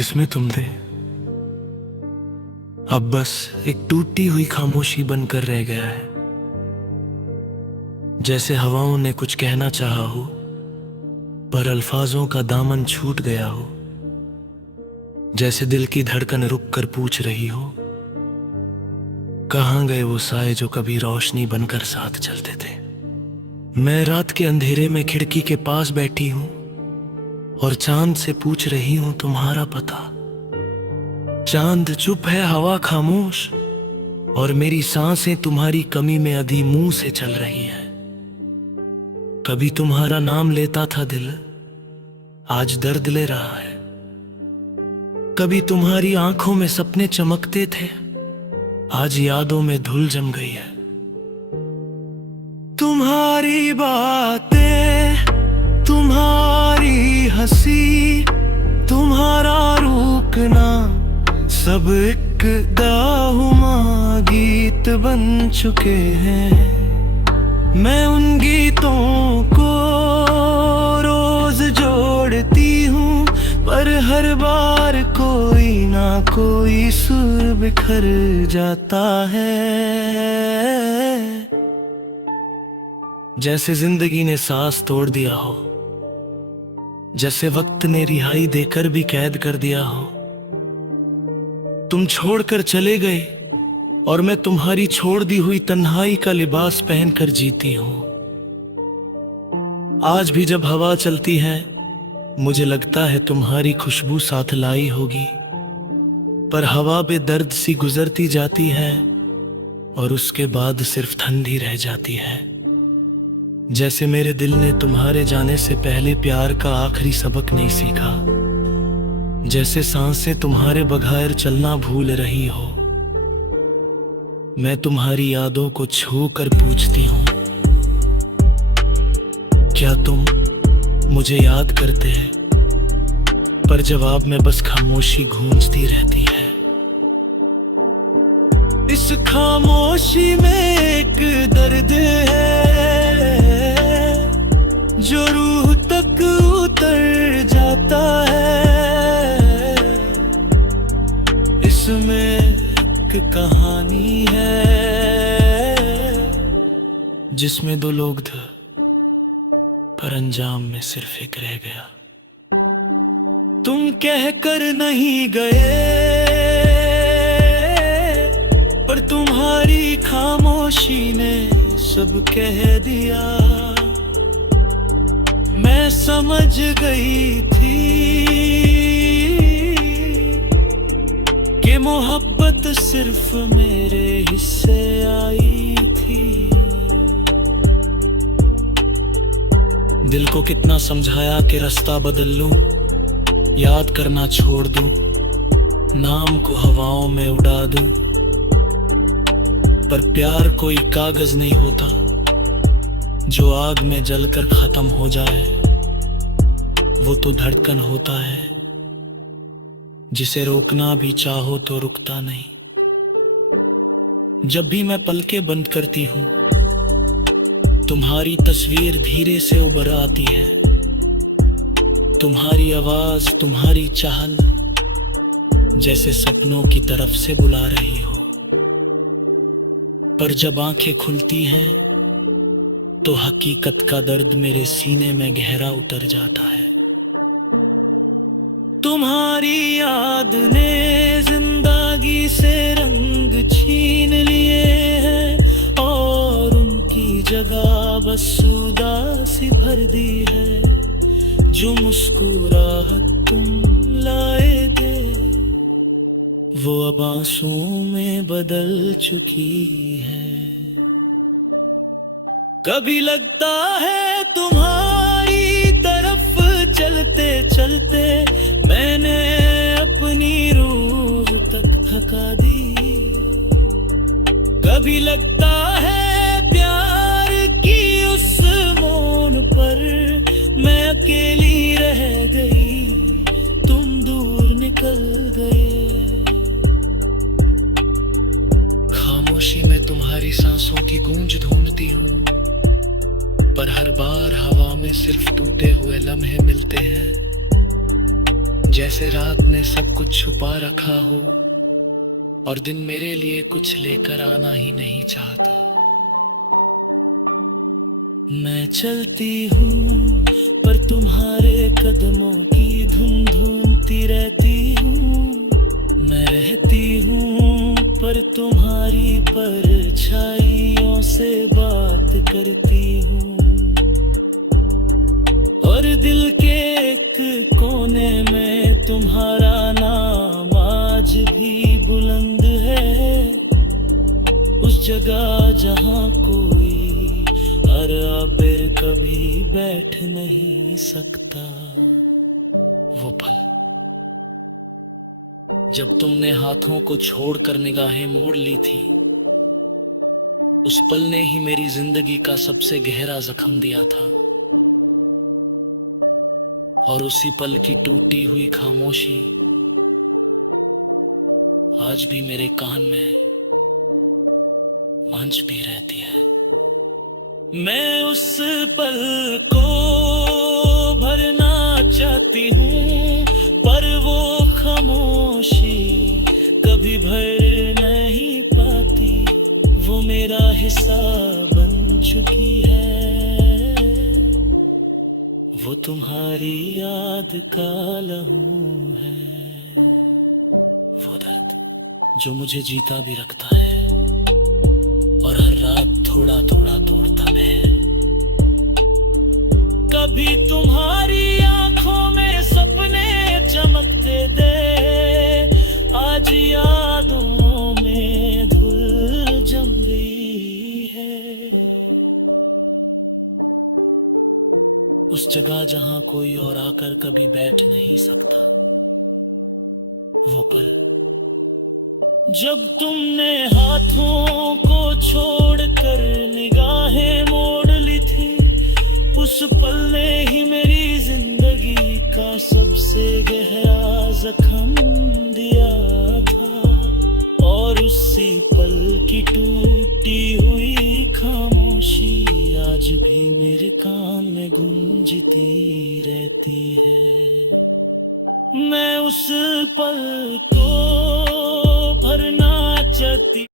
जिसमें तुम थे अब बस एक टूटी हुई खामोशी बनकर रह गया है। जैसे हवाओं ने कुछ कहना चाहा हो पर अल्फाजों का दामन छूट गया हो। जैसे दिल की धड़कन रुक कर पूछ रही हो, कहां गए वो साए जो कभी रोशनी बनकर साथ चलते थे। मैं रात के अंधेरे में खिड़की के पास बैठी हूं और चांद से पूछ रही हूं तुम्हारा पता। चांद चुप है, हवा खामोश, और मेरी सांसें तुम्हारी कमी में अधी मुंह से चल रही हैं। कभी तुम्हारा नाम लेता था दिल, आज दर्द ले रहा है। कभी तुम्हारी आंखों में सपने चमकते थे, आज यादों में धूल जम गई है। तुम्हारी बातें, तुम्हारी हंसी, तुम्हारा रुकना, सब एक दाहुमा गीत बन चुके हैं। मैं उन गीतों को रोज जोड़ती हूँ, पर हर बार कोई ना कोई सुर बिखर जाता है। जैसे जिंदगी ने सांस तोड़ दिया हो, जैसे वक्त ने रिहाई देकर भी कैद कर दिया हो। तुम छोड़कर चले गए और मैं तुम्हारी छोड़ दी हुई तन्हाई का लिबास पहनकर जीती हूं। आज भी जब हवा चलती है मुझे लगता है तुम्हारी खुशबू साथ लाई होगी, पर हवा बेदर्द सी गुजरती जाती है और उसके बाद सिर्फ ठंडी रह जाती है। जैसे मेरे दिल ने तुम्हारे जाने से पहले प्यार का आखिरी सबक नहीं सीखा। जैसे सांसें तुम्हारे बगैर चलना भूल रही हो। मैं तुम्हारी यादों को छू कर पूछती हूँ, क्या तुम मुझे याद करते हैं? पर जवाब में बस खामोशी गूंजती रहती है। इस खामोशी में एक दर्द है जो रूह तक उतर जाता है। इसमें एक कहानी है जिसमें दो लोग थे, पर अंजाम में सिर्फ एक रह गया। तुम कह कर नहीं गए, पर तुम्हारी खामोशी ने सब कह दिया। मैं समझ गई थी कि मोहब्बत सिर्फ मेरे हिस्से आई थी। दिल को कितना समझाया कि रास्ता बदल लूं, याद करना छोड़ दूं, नाम को हवाओं में उड़ा दूं। पर प्यार कोई कागज नहीं होता जो आग में जलकर खत्म हो जाए। वो तो धड़कन होता है जिसे रोकना भी चाहो तो रुकता नहीं। जब भी मैं पलकें बंद करती हूं तुम्हारी तस्वीर धीरे से उभर आती है। तुम्हारी आवाज, तुम्हारी चाहल जैसे सपनों की तरफ से बुला रही हो। पर जब आंखें खुलती हैं तो हकीकत का दर्द मेरे सीने में गहरा उतर जाता है। तुम्हारी याद ने जिंदगी से रंग छीन लिए हैं और उनकी जगह बस उदासी भर दी है। जो मुस्कुराहट तुम लाए थे वो अब आंसुओं में बदल चुकी है। कभी लगता है तुम्हारी तरफ चलते चलते मैंने अपनी रूह तक थका दी। कभी लगता है प्यार की उस मोड़ पर मैं अकेली रह गई, तुम दूर निकल गए। खामोशी में तुम्हारी सांसों की गूंज ढूंढती हूँ, पर हर बार हवा में सिर्फ टूटे हुए लम्हे मिलते हैं। जैसे रात ने सब कुछ छुपा रखा हो और दिन मेरे लिए कुछ लेकर आना ही नहीं चाहता। मैं चलती हूँ पर तुम्हारे कदमों की धुन धुनती रहती हूँ। मैं रहती हूँ पर तुम्हारी परछाइयों से बात करती हूँ। और दिल के एक कोने में तुम्हारा नाम आज भी बुलंद है। उस जगह जहाँ कोई अराबिर कभी बैठ नहीं सकता। वो पल जब तुमने हाथों को छोड़कर निगाहें मोड़ ली थी, उस पल ने ही मेरी जिंदगी का सबसे गहरा जख्म दिया था। और उसी पल की टूटी हुई खामोशी आज भी मेरे कान में मंच भी रहती है। मैं उस पल को भरना चाहती हूँ पर वो खामोशी कभी भर नहीं पाती। वो मेरा हिस्सा बन चुकी है। वो तुम्हारी याद का लहू है। वो दर्द जो मुझे जीता भी रखता है और हर रात थोड़ा थोड़ा तोड़ता है। कभी तुम्हारी आंखों में सपने चमकते दे, आज यादों में धुल जम गई है। उस जगह जहां कोई और आकर कभी बैठ नहीं सकता। वो पल जब तुमने हाथों को छोड़कर निगाहें मोड़ ली थी, उस पल ने ही मेरी जिंदगी का सबसे गहरा जख्म दिया था। और उसी पल की टूटी हुई खामोशी आज भी मेरे कान में गूंजती रहती है। मैं उस पल को भरना चाहती